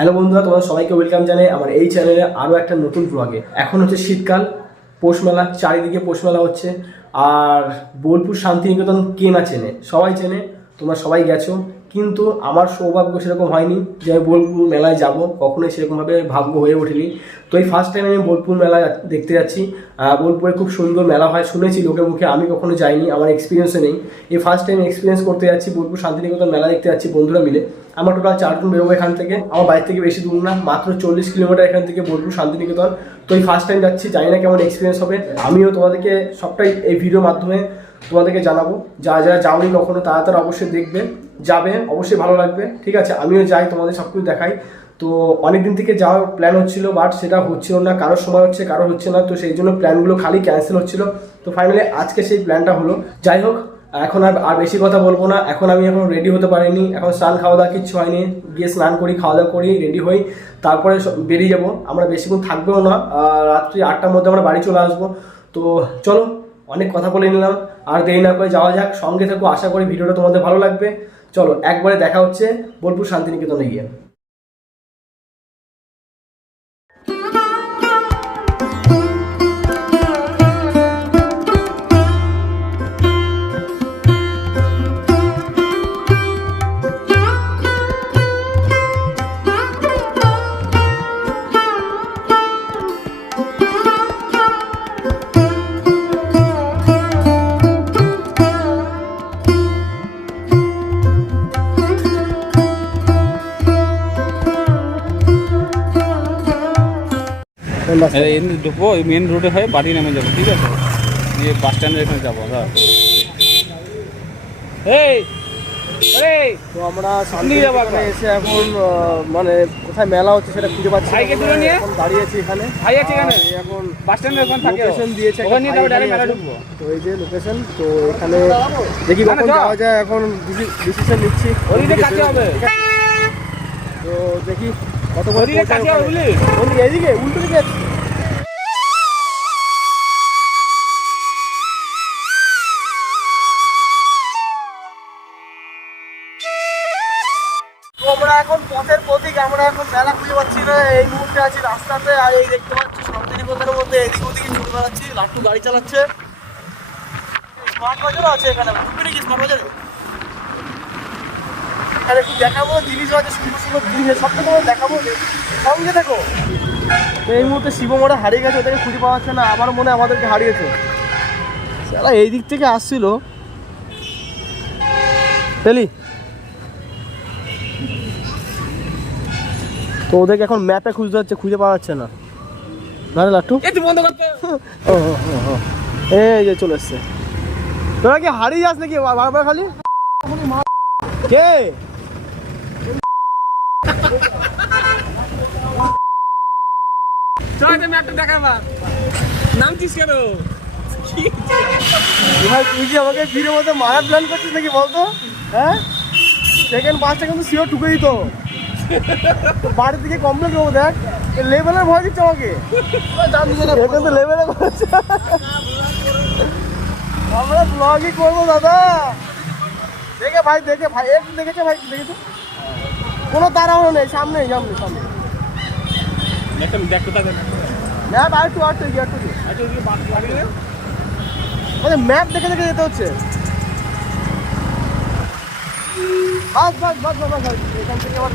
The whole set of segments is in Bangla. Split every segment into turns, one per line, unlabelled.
হ্যালো বন্ধুরা, তোমাদের সবাইকে ওয়েলকাম জানাই আমার এই চ্যানেলে আরও একটা নতুন ব্লগে এখন হচ্ছে শীতকাল, পৌষ মেলা, চারিদিকে পৌষ মেলা হচ্ছে। আর বোলপুর শান্তিনিকেতন কে না চেনে? সবাই চেনে, তোমরা সবাই গেছো। কিন্তু আমার সৌভাগ্য সেরকম হয়নি যে আমি বোলপুর মেলায় যাব। কখনোই সেরকমভাবে ভাগ্য হয়ে ওঠেনি। তো এই ফার্স্ট টাইম আমি বোলপুর মেলা দেখতে যাচ্ছি। বোলপুরে খুব সুন্দর মেলা হয়, শুনেছি লোকের মুখে। আমি কখনো যাইনি, আমার এক্সপিরিয়েন্সও নেই। এই ফার্স্ট টাইম এক্সপিরিয়েন্স করতে যাচ্ছি বোলপুর শান্তিনিকেতন মেলা দেখতে যাচ্ছি বন্ধুরা মিলে। আমার টোটাল চারজন বেরোবো এখান থেকে। আমার বাড়ি থেকে বেশি দূর না, মাত্র চল্লিশ কিলোমিটার এখান থেকে বোলপুর শান্তিনিকেতন। তো এই ফার্স্ট টাইম যাচ্ছি, জানি না কেমন এক্সপিরিয়েন্স হবে। আমিও তোমাদেরকে সবটাই এই ভিডিওর মাধ্যমে তোমাদেরকে জানাব। যারা যারা যাওনি কখনো, তারা তারা অবশ্যই দেখবে। যাবে, অবশ্যই ভালো লাগবে। ঠিক আছে, আমিও যাই, তোমাদের সব কিছু দেখাই। তো অনেক দিন থেকে যাওয়ার প্ল্যান হচ্ছিল বাট সেটা হচ্ছিল না, কারোর সময় হচ্ছে, কারোর হচ্ছে না। তো সেই জন্য প্ল্যানগুলো খালি ক্যান্সেল হচ্ছিল। তো ফাইনালি আজকে সেই প্ল্যানটা হলো। যাই হোক, এখন আর আর বেশি কথা বলব না। এখন আমি এখন রেডি হতে পারিনি। এখন স্নান খাওয়া দাওয়া কিচ্ছু হয়নি। গিয়ে স্নান করি, খাওয়া দাওয়া করি রেডি হই। তারপরে বেরিয়ে যাব। আমরা বেশিক্ষণ থাকবেও না। রাত্রি আটটার মধ্যে আমরা বাড়ি চলে আসব। তো চলো, অনেক কথা বলে নিলাম। আর দেরি না করে যাওয়া যাক। সঙ্গে থাকো, আশা করি ভিডিওটা তোমাদের ভালো লাগবে। চলো একবারে দেখা হচ্ছে বোলপুর শান্তিনিকেতনে গিয়ে।
এমনি ঢুকবো ওই মেন রোডে হয়ে বাড়ি নেমে যাব ঠিক আছে? দিয়ে বাস স্ট্যান্ডের এখানে যাব হ্যাঁ এই
তো আমরা এসে এখন মানে কোথায় মেলা হচ্ছে সেটা খুঁজে পাচ্ছি
ভাইকে তুলে নিয়ে?
এখন দাঁড়িয়ে এখানে।
ভাই আছে এখানে?
এখন
বাস স্ট্যান্ডের ওখানে থাকে
লোকেশন দিয়েছে
ওখানে নিয়ে ডাইরেক্ট মেলা ঢুকবো।
তো এই যে লোকেশন তো এখানে দেখি কখন যাওয়া যায় এখন ডিসিশন নিচ্ছি।
কাছে হবে।
তো দেখি কত করে
ওদিকে কাছে হবে বুঝলি?
ওদিকে এইদিকে উল্টো দিকে। পথের পথিক আমরা এখন মেলা খুঁজে পাচ্ছি না। এই মুহূর্তে আছি রাস্তাতে, আর এই দেখতে পাচ্ছি শান্তিনিকেতনের মধ্যে এদিক ওদিকে ছুটে বেড়াচ্ছি, লাট্টু গাড়ি চালাচ্ছে। স্মার্ট বাজারও আছে এখানে। ঢুকবি নাকি স্মার্ট বাজারে? এখানে একটু দেখাবো জিনিস আছে, সুন্দর সুন্দর জিনিস সবটা তোমার দেখাবো সঙ্গে দেখো। তো এই মুহূর্তে শিবমোড়া হারিয়ে গেছে, ওদেরকে খুঁজে পাওয়া যাচ্ছে না। আমার মনে আমাদেরকে হারিয়েছে। এই দিক থেকে আসছিল। পেলি? তো ওদেরকে এখন ম্যাপে খুঁজতে হচ্ছে খুঁজে পাওয়া যাচ্ছে না। না রে লাট্টু?
বন্ধ করতে
ও। এই যে চলে এসছে। তোরা কি হারিয়ে যাস নাকি বারবার খালি? কে? তুই কি আমাকে ফিরে মতো মারার প্ল্যান করছিস নাকি বলতো? হ্যাঁ? সেকেন্ড পাঁচটা কিন্তু সিও ঠুকে দিত বাড়ি থেকে কমপ্লেন করব দেখ লেভেলের ভয় দিচ্ছে আমাকে এ কিন্তু লেভেলে করেছে আমরা ব্লগই করব দাদা দেখে ভাই দেখে ভাই একটু দেখেছে ভাই দেখেছ কোনো তাড়াহুড়ো নেই সামনে সামনে সামনে ম্যাপ আর একটু আর একটু আর একটু।
আচ্ছা
মানে ম্যাপ দেখে দেখে যেতে হচ্ছে বাস বাস বাস বাস এখান থেকে আবার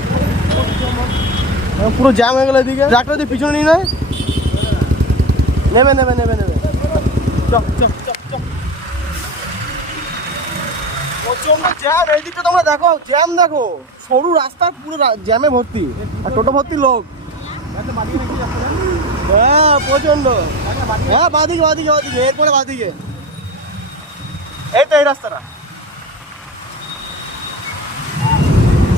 পুরো জ্যাম হয়ে গেল এদিকে। ট্রাক্টর দিয়ে পিছনে নিয়ে নেয়। নেবে নেবে নেবে নেবে। প্রচণ্ড জ্যাম তোমরা দেখো জ্যাম দেখো। সরু রাস্তা, পুরো জ্যামে ভর্তি। আর টোটো ভর্তি লোক। হ্যাঁ প্রচণ্ড হ্যাঁ এরপরে বাদিকে। এই তো এই রাস্তাটা।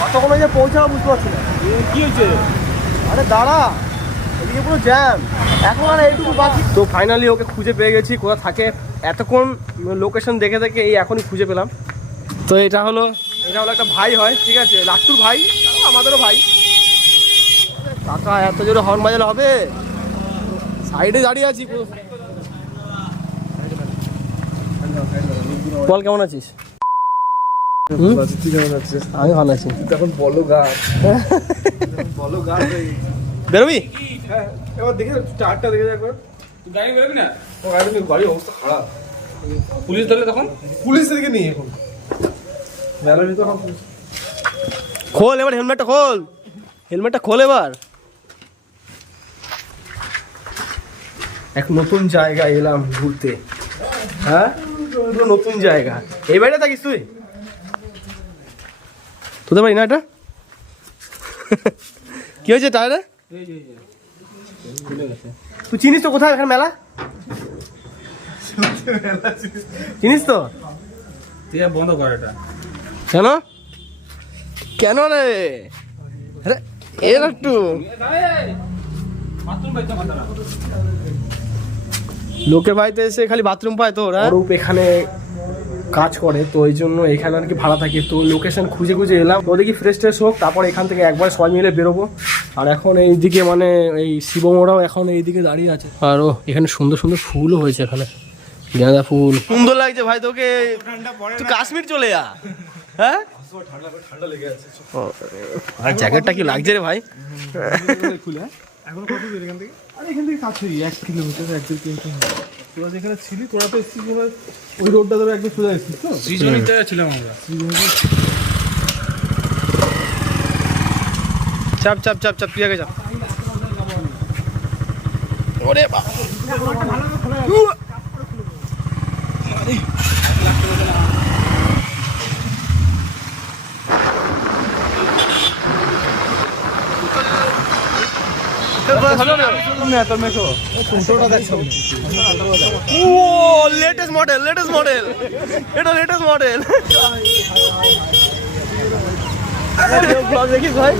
কতক্ষণে যে পৌঁছাবো বুঝতে পারছি না।
কি হয়েছে?
আরে দাঁড়া এদিকে পুরো জ্যাম এখন আর এইটুকু বাকি। তো ফাইনালি ওকে খুঁজে পেয়ে গেছি কোথা থাকে এতক্ষণ লোকেশন দেখে দেখে এই এখনই খুঁজে পেলাম। তো এটা হলো এটা হলো একটা ভাই হয় ঠিক আছে? লাট্টুর ভাই আমাদেরও ভাই। কাকা এত জোরে হর্ন বাজালে হবে? সাইডে দাঁড়িয়ে আছি পুরো। বল কেমন আছিস? আমি ভালো আছি।
তখন বলো গাছ বলো গাছ
বেরোবি?
হ্যাঁ এবার দেখে চারটা দেখে যাক
তুই গাড়ি বেরোবি না?
ও গাড়ি গাড়ির অবস্থা খারাপ।
পুলিশ ধরলে তখন?
পুলিশ দিকে নেই এখন। মেলার ভিতর
খোল এবার হেলমেটটা খোল। হেলমেটটা খোল এবার। এক নতুন জায়গায় এলাম ঘুরতে। হ্যাঁ? নতুন জায়গা। এই বাড়িতে থাকিস তুই? তোদের বাড়ি না এটা? কি হয়েছে তাহলে? তুই চিনিস তো কোথায় এখানে মেলা? চিনিস তো?
তুই বন্ধ কর এটা।
কেন? কেন রে? এর একটু লোকের বাড়িতে এসে খালি বাথরুম পায় তো ওরা এখানে কাজ করে তো এই জন্য এখানে আর কি ভাড়া থাকে। তো লোকেশন খুঁজে খুঁজে এলাম। তো দেখি ফ্রেশ ট্রেশ হোক তারপর এখান থেকে একবার সবাই মিলে বেরোবো। আর এখন এইদিকে মানে এই শিবমোড়াও এখন এইদিকে দাঁড়িয়ে আছে। আর ও এখানে সুন্দর সুন্দর ফুলও হয়েছে এখানে। গাঁদা ফুল। সুন্দর লাগছে ভাই তোকে। তুই কাশ্মীর চলে যা। হ্যাঁ?
ঠান্ডা লেগে আছে
আর জ্যাকেটটা কি লাগছে রে ভাই?
এখন কত দূর এখান থেকে? আরে এখান থেকে কাছে এক কিলোমিটার এক দেড় কিলোমিটার। তোরা যেখানে ছিলি তোরা তো এসছিস ওই রোডটা ধরে একদম সোজা এসছিস তো?
জায়গায় ছিলাম আমরা।
চাপ চাপ চাপ চাপ তুই আগে চাপ ওরে বাবা লেটেস্ট মডেল লেটেস্ট মডেল এটা লেটেস্ট মডেল দেখিস ভাই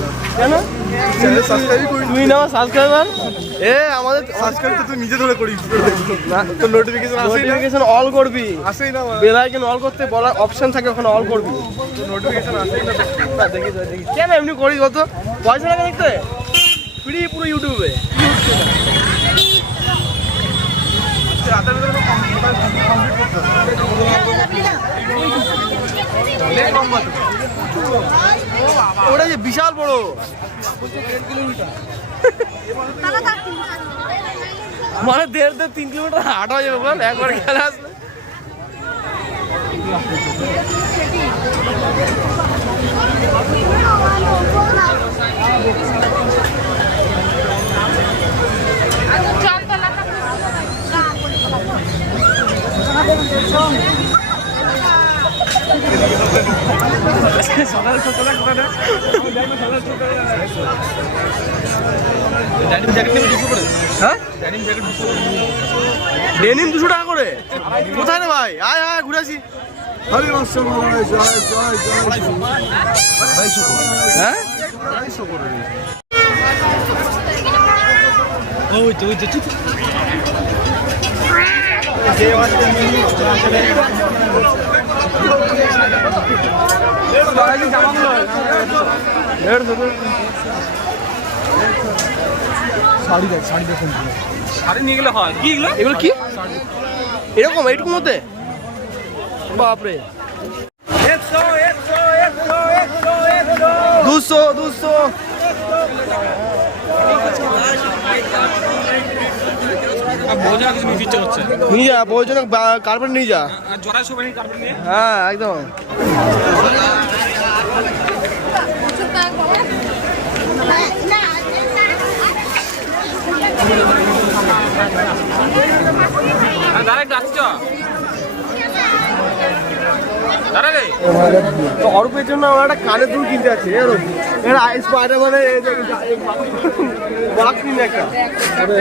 এ আমাদের
ধরে করিস তো নোটিফিকেশন আসেই না।
নোটিফিকেশন অল করবি
আসেই না
বেল করতে বলার অপশন থাকে ওখানে অল করবি কেন এমনি করিস দেখতে? ফ্রি পুরো ইউটিউবে
রাতের ভিতরে
ওটা যে বিশাল বড়। মানে দেড় দেড় তিন কিলোমিটার হাঁটা হয়ে যাবে বল একবার খেলা আসলে হ্যাঁ ডেনিম দুশো টাকা করে? কোথায় রে ভাই? আয় আয় ঘুরে আসি। হ্যাঁ?
ওই তো ওই তো
শাড়ি দেখ শাড়ি দেখুন
শাড়ি নিয়ে গেলে হয়। কি এগুলো?
এগুলো কি? এরকম এইটুকুর মধ্যে? বাপরে। দুশো দুশো
বোঝা কিছু নিতে ইচ্ছে হচ্ছে
নিয়ে যা নিয়ে যা হ্যাঁ একদম অরূপের জন্য আমার একটা কানের দুল কিনতে আছে স্পাইডার মানে একটা হ্যাঁ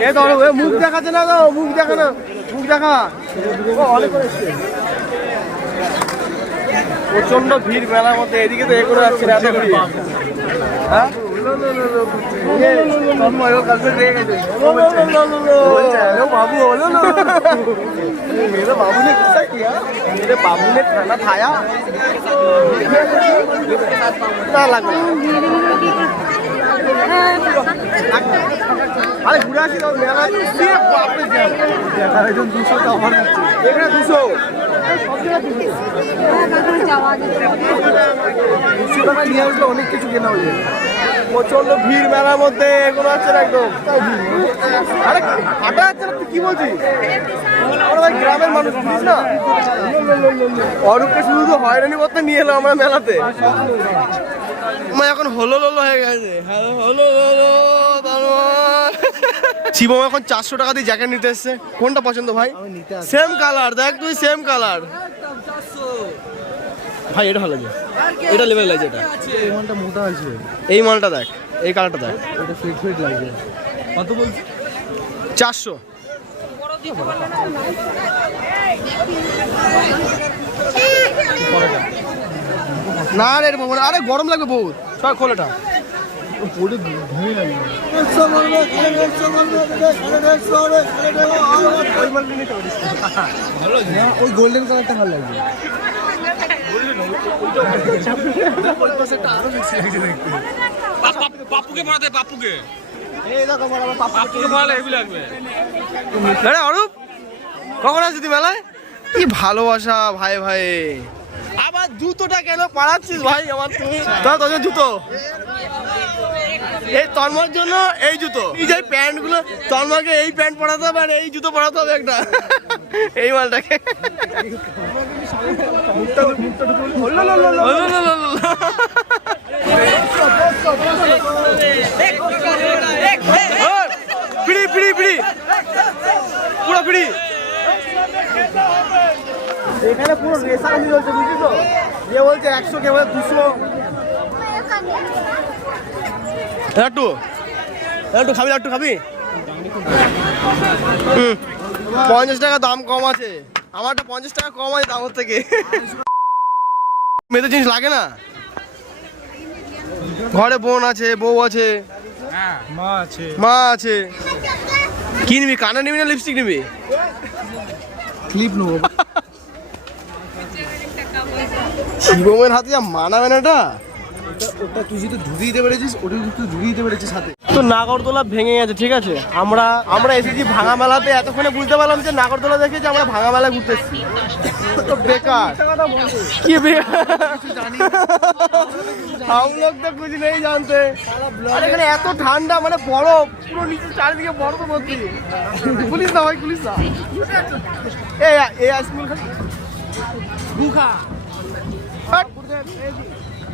এ তো অরূপ, এ মুখ দেখাচ্ছে না তো মুখ দেখা না মুখ দেখা ও, অনেক করে এসছে। প্রচন্ড ভিড় মেলার মধ্যে এদিকে তো এ করে যাচ্ছে না এত ভিড়
बाबू बोलो ना मेरे बाबू ने किस्सा किया मेरे बाबू ने खाना खाया कितना लग আরে ঘুরে তো টাকা নিয়ে অনেক কিছু হয়ে প্রচণ্ড ভিড় মেলার মধ্যে এগুলো হচ্ছে না একদম আরে না তুই কি বলছিস গ্রামের মানুষ বুঝিস না অরূপকে শুধু তো হয়রানি করতে নিয়ে এলো আমরা মেলাতে আমার এখন হলো ললো হয়ে গেছে। হলো ললো শিবম এখন চারশো টাকা দিয়ে জ্যাকেট নিতে এসছে। কোনটা পছন্দ ভাই? সেম কালার দেখ তুই সেম কালার ভাই এটা ভালো লাগে এটা লেভেল লাগছে এটা।
এই মালটা মোটা আছে।
এই মালটা দেখ এই কালারটা দেখ।
এটা ফিট ফিট লাগছে। কত বলছি?
চারশো। না রে বাবা, আরে গরম লাগবে বহুত। সব খোল এটা।
ওটা ধুয়ে লাগবে। ওই গোল্ডেন কালারটা ভালো লাগবে
পড়াতে পড়ালে হেভি লাগবে।
আরে অরূপ কখন আসছিস তুই মেলায়? কি ভালোবাসা ভাই ভাই। জুতোটা কেন পাড়াচ্ছিস ভাই? আমার তুই তোর তোর জুতো। এই তন্মার জন্য এই জুতো। এই যে প্যান্টগুলো তন্মাকে এই প্যান্ট পরাতে হবে আর এই জুতো পরাতে হবে একটা। এই মালটাকে। পিড়ি পিড়ি পিড়ি পুরো পিড়ি এখানে পুরো রেসারেসি চলছে বুঝলি তো যে বলছে একশো কে বলে দুশো। লাট্টু লাট্টু খাবি লাট্টু খাবি? হুম পঞ্চাশ টাকা দাম কম আছে। আমারটা পঞ্চাশ টাকা কম আছে দামের থেকে। মেয়েদের জিনিস লাগে না? ঘরে বোন আছে বউ আছে।
মা আছে।
মা আছে। কি নিবি কানে নিবি না লিপস্টিক নিবি?
ক্লিপ নেব।
শিবমের হাতে যা মানাবে না এটা?
ধুয়ে দিতে পেরেছিস ওটা দিতে পেরেছিস হাতে।
তো নাগরদোলা ভেঙে গেছে ঠিক আছে? আমরা আমরা এসেছি ভাঙা মেলাতে এতক্ষণে বুঝতে পারলাম যে নাগরদোলা আমরা ভাঙা নেই জানতে। এত ঠান্ডা মানে বরফ পুরো চারিদিকে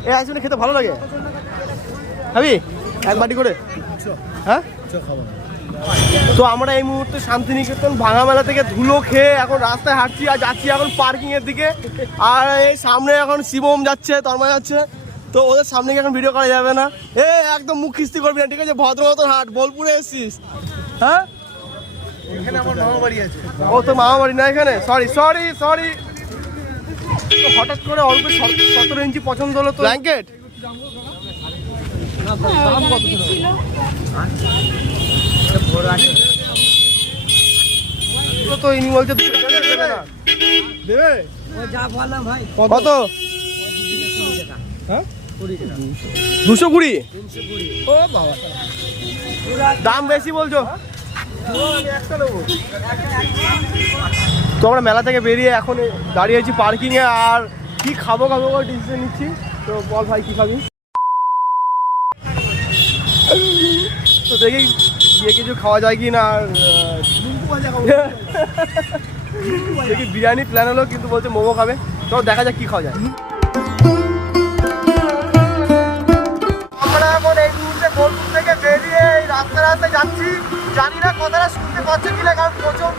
এই আইসক্রিম খেতে ভালো লাগে? খাবি এক বাটি করে। হ্যাঁ? তো আমরা এই মুহূর্তে শান্তিনিকেতন ভাঙা মেলা থেকে ধুলো খেয়ে এখন রাস্তায় হাঁটছি আর যাচ্ছি এখন পার্কিং এর দিকে। আর এই সামনে এখন শিবম যাচ্ছে তন্ময় যাচ্ছে। তো ওদের সামনে এখন ভিডিও করা যাবে না। এ একদম মুখ খিস্তি করবি না ঠিক আছে? ভদ্র মতন হাট বোলপুরে এসছিস। হ্যাঁ?
এখানে আমার মামা বাড়ি আছে।
ও তো মামা বাড়ি না এখানে? সরি সরি সরি হঠাৎ করে অল্প সতেরো ইঞ্চি পছন্দ হলো তো। ব্ল্যাঙ্কেট? তো ইনি বলছে দুশো দেবে কত? দুশো কুড়ি।
ও বাবা।
দাম বেশি বলছো। তো আমরা মেলা থেকে বেরিয়ে এখন দাঁড়িয়েছি পার্কিং এ আর কি খাব খাব ডিসিশন নিচ্ছি। তো বল ভাই, কী খাবি? তো দেখি গিয়ে কিছু খাওয়া যায় কি না দেখি বিরিয়ানি প্ল্যান হলো, কিন্তু বলছে মোমো খাবে। তো দেখা যাক কি খাওয়া যায়। আমরা এই মুহূর্তে বোলপুর থেকে বেরিয়ে এই রাস্তা রাস্তায় যাচ্ছি। জানি না কথাটা শুনতে পাচ্ছে কিনা, কারণ
প্রচণ্ড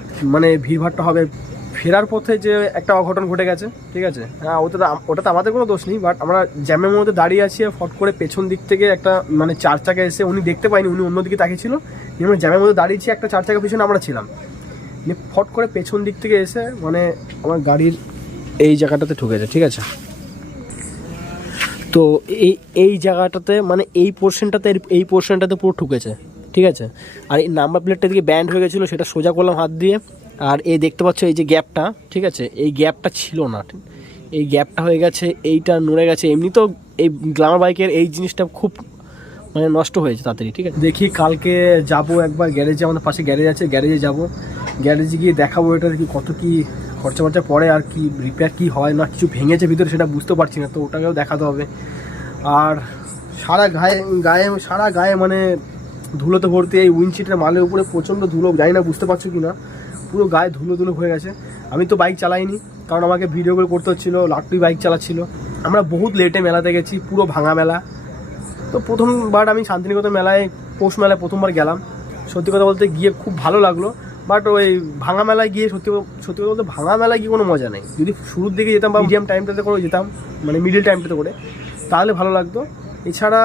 মানে ভিড়ভাড়টা হবে, ফেরার পথে যে একটা অঘটন ঘটে গেছে, ঠিক আছে? হ্যাঁ ওটা ওটাতে আমাদের কোনো দোষ নেই বাট আমরা জ্যামের মধ্যে দাঁড়িয়ে আছি আর ফট করে পেছন দিক থেকে একটা মানে চার চাকা এসে উনি দেখতে পাইনি, উনি অন্যদিকে তাকিয়েছিল। আমরা জ্যামের মধ্যে দাঁড়িয়েছি, একটা চার চাকা পিছনে আমরা ছিলাম। ফট করে পেছন দিক থেকে এসে মানে আমার গাড়ির এই জায়গাটাতে ঠুকেছে ঠিক আছে? তো এই এই জায়গাটাতে মানে এই পোর্শনটাতে এই পোর্শনটাতে পুরো ঠুকেছে ঠিক আছে? আর এই নাম্বার প্লেটটা দিকে ব্যান্ড হয়ে গেছিল, সেটা সোজা করলাম হাত দিয়ে। আর এই দেখতে পাচ্ছ এই যে গ্যাপটা ঠিক আছে? এই গ্যাপটা ছিল না। এই গ্যাপটা হয়ে গেছে, এইটা নড়ে গেছে। এমনি তো এই গ্লামার বাইকের এই জিনিসটা খুব মানে নষ্ট হয়েছে তাড়াতাড়ি, ঠিক আছে? দেখি কালকে যাব একবার গ্যারেজে আমাদের পাশে গ্যারেজ আছে গ্যারেজে যাব। গ্যারেজে গিয়ে দেখাবো এটা কি, কত কি খরচা ফরচা পড়ে আর কি রিপেয়ার কি হয় না, কিছু ভেঙেছে ভিতরে সেটা বুঝতে পারছি না, তো ওটাকেও দেখাতে হবে। আর সারা গায়ে গায়ে, সারা গায়ে মানে ধুলোতে ভর্তি, এই উইন্ডশিটের মালের উপরে প্রচণ্ড ধুলো, জানি না বুঝতে পারছ কি না পুরো গায়ে ধুলো ধুলো হয়ে গেছে। আমি তো বাইক চালাইনি, কারণ আমাকে ভিডিও করে করতে হচ্ছিল লাট্টুই বাইক চালাচ্ছিল। আমরা বহুত লেটে মেলাতে গেছি, পুরো ভাঙা মেলা। তো প্রথমবার আমি শান্তিনিকেতন মেলায়, পৌষ মেলায় প্রথমবার গেলাম। সত্যি কথা বলতে গিয়ে খুব ভালো লাগল বাট ওই ভাঙা মেলায় গিয়ে সত্যি সত্যি কথা বলতে ভাঙা মেলায় গিয়ে কোনো মজা নেই। যদি শুরুর দিকে যেতাম বা মিডিয়াম টাইমটাতে করে যেতাম মানে মিডিল টাইমটাতে করে, তাহলে ভালো লাগতো। এছাড়া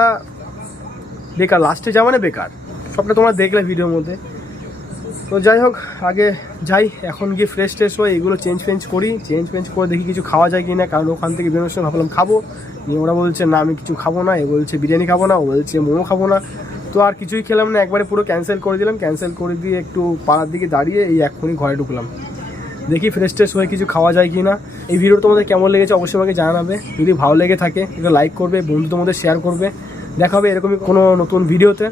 বেকার লাস্টে যাওয়া মানে বেকার। সবটা তোমরা দেখলে ভিডিওর মধ্যে। তো যাই হোক, আগে যাই, এখন গিয়ে ফ্রেশ ট্রেশ হয়ে এগুলো চেঞ্জ ফেঞ্জ করি। চেঞ্জ ফেঞ্জ করে দেখি কিছু খাওয়া যায় কি না কারণ ওখান থেকে বেরোনোর সময় ভাবলাম খাব। নিয়ে ওরা বলছে, না, আমি কিছু খাব না। এ বলছে, বিরিয়ানি খাব না। ও বলছে, মোমো খাব না। তো আর কিছুই খেলাম না, একবারে পুরো ক্যান্সেল করে দিলাম। ক্যান্সেল করে দিয়ে একটু পাড়ার দিকে দাঁড়িয়ে এই এক্ষুনি ঘরে ঢুকলাম। দেখি ফ্রেশ ট্রেশ হয়ে কিছু খাওয়া যায় কি না এই ভিডিও তোমাদের কেমন লেগেছে অবশ্যই আমাকে জানাবে। যদি ভালো লেগে থাকে, একটু লাইক করবে বন্ধু তোমাদের শেয়ার করবে। দেখা হবে এরকমই কোনো নতুন ভিডিওতে।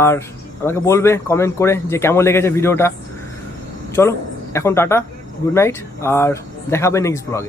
আর আমাকে বলবে কমেন্ট করে যে কেমন লেগেছে ভিডিওটা। চলো, এখন টাটা গুড নাইট আর দেখাবে নেক্সট ব্লগে